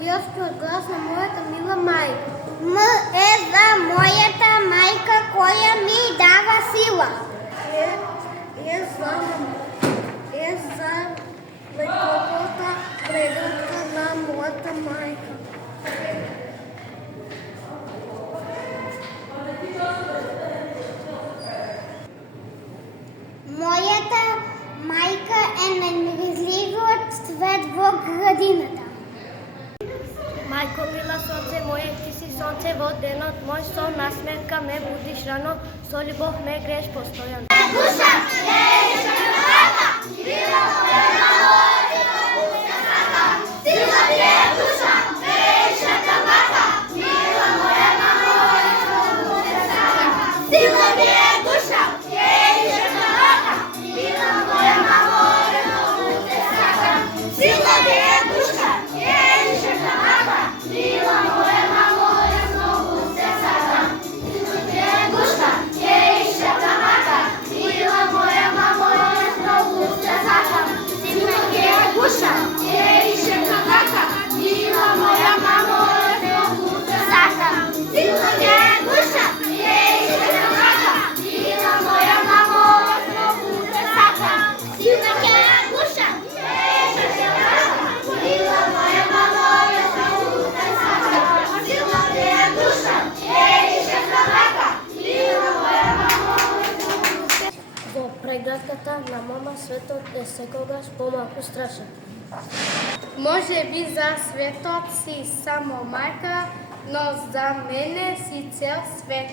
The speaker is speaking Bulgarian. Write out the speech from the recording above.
ангелскиот глас на мојата мила мајка. М е за мојата мајка која ми дава сила. Е за лековата прегратка на мојата мајка. Мојата мајка е најмиризливиот цвет во градината. Мајко мила сонце моје, ти си сонце во денот мој, со насмевка ме будиш рано, со љубов ме грееш постојано. Душа, била моја сила ти е душа, вечната мака, мила моја мамо, сила ти е душа, вечната мака, мила моја мамо, сила ти е душа, вечната мака, мила моја мамо, многу те сакам. Сила ти е душа, вечната мака, мила моја мамо, многу те сакам. Сила ти е душа, вечната мака, мила моја мамо, многу те сакам. Сила ти е душа, вечната мака, мила моја мамо, многу те сакам. Сила ти е душа, вечната мака, мила моја мамо, многу те сакам. Сила ти е душа, вечната мака, мила моја мамо, многу те сакам. Во прегратката на мама светот е секогаш помалку страшен. Може би за светот си само мајка, но за мене си цел свет.